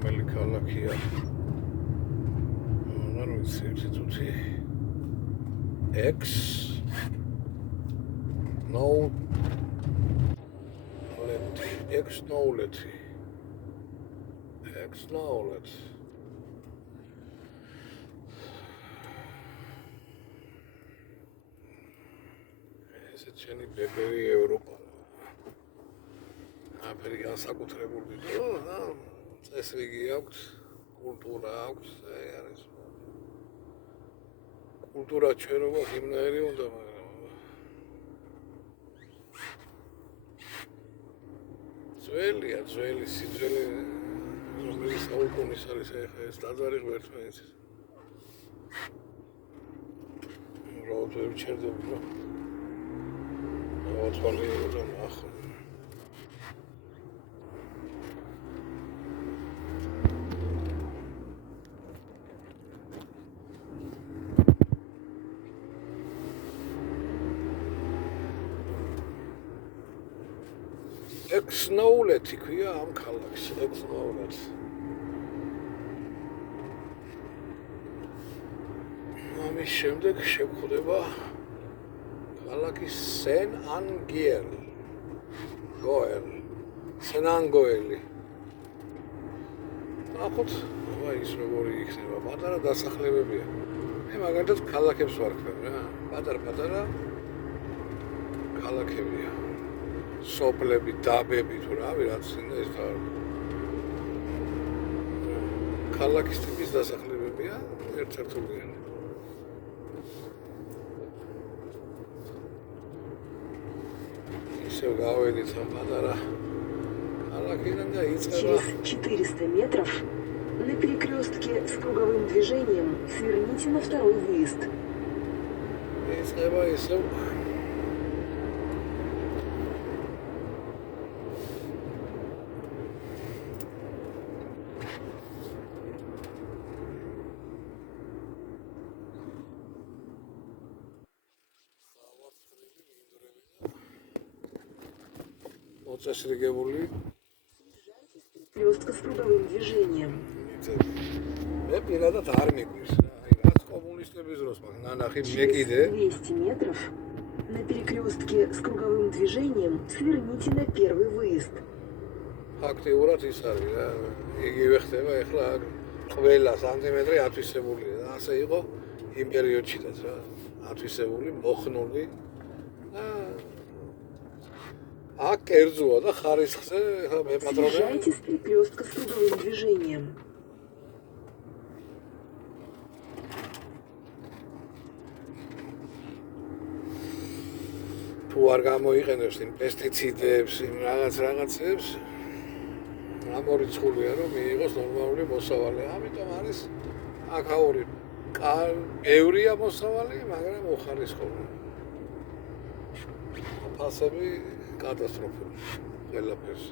რომელი ქალაქია? არ ვიცი, ერთი წუთი. X-Knowledge. ესე ჩემი ბებერი ევროპა. აფერი განსაკუთრებული წესრიგი აქვს, კულტურა აქვს, არის. კულტურა ჩვენობა იმნაირი უნდა, მაგრამ ძველი სიძველი რომელიც საუკუნის არის ახლა ეს ტაძარი ღმერთმაიც. უბრალოდ ვერ ვჩერდები რომ ავათვალე და ნახო. X-Knowledge ქვია ამ ქალაქს, X-Knowledge. ამის შემდეგ შევხვდება ქალაქი სენ-ანგოელი. ნახოთ, ის როგორი იქნება, პატარა დასახლებებია. მე მაგალითად ქალაქებს ვარქმევ რა, პატარ-პატარა ქალაქებია. სოფლები, დაბები თუ რავი რაც είναι ეს და ქალაქის ტიპის დასახლებებია ერთ-ერთობიანი. Все გავედით ამ პატარა ქალაქიდან და იწყება. Через 400 метров на перекрестке с круговым движением сверните на второй выезд. იწყება ისევ მოწესრიგებული Перекрестка с круговым движением. მე პირადად არ მიგვირს რა, აი რაც კომუნისტების დროს მაგ ნანახი მე კიდე 200 метров на перекрестке с круговым движением сверните на первый выезд. ფაქტიურად ის არის რა, იგივე ხდება ეხლა ყველა სანტიმეტრი ათვისებულია და ასე იყო იმ პერიოდშიც რა, ათვისებული, მოხნული და აქ კერძოა და ხარისხზე მე პატრონები Съезжайте с перекрестка с круговым движением. თუ არ გამოიყენებს იმ პესტიციდებს, იმ რაღაცებს, ამორიცხულია რომ მიიღოს ნორმალური მოსავალი. ამიტომ არის აქაური ევრია მოსავალი, მაგრამ უხარისხობი. ფასები კატასტროფული ყველაფერს.